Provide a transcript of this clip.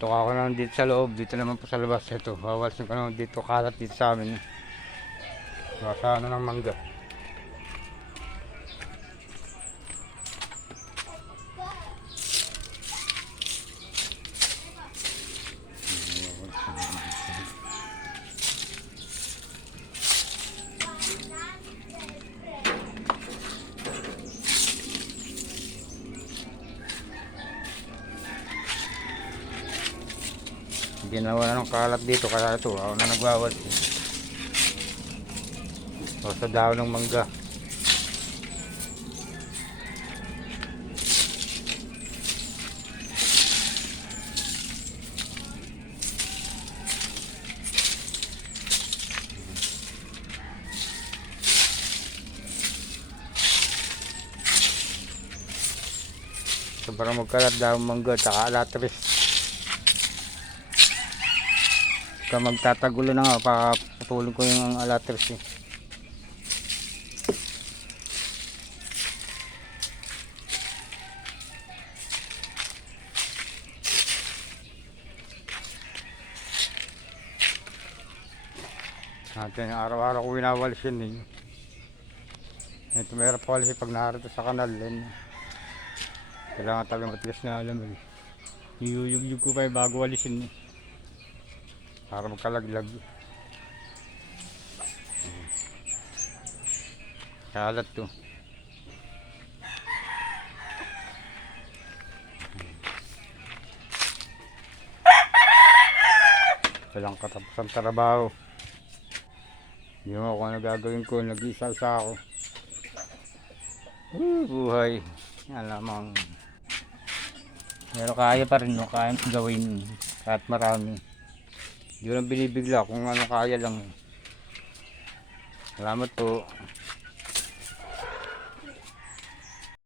Tutok ako naman dito sa loob. Dito naman po sa labas. Ito, wawalsin ko naman dito. Kalat dito sa amin. Baka ano ng mangga. Ginawa na ng kalat dito kaya ito ako na nagwawal o sa daw ng mangga. Sobrang magkalat daw ng mangga tsaka alatris. Kaya magtatagulo na nga, papatulong ko yung alatris eh. Natin araw-araw ko winawalis yun eh. Ito mayroon pa walis pag naharito sa kanal din. Kailangan talaga matigas na alam eh. Iyuyug-yug ko pa eh bago walisin eh. Para magkalaglag. Kalat to. Walang katapusang trabaho. Hindi mo ako ano gagawin ko. Nag-isa-isa ako. Buhay. Alamang. Pero kaya pa rin. Kaya gawin. Kahit marami. Hindi ko lang binibigla kung ano kaya lang. Salamat po.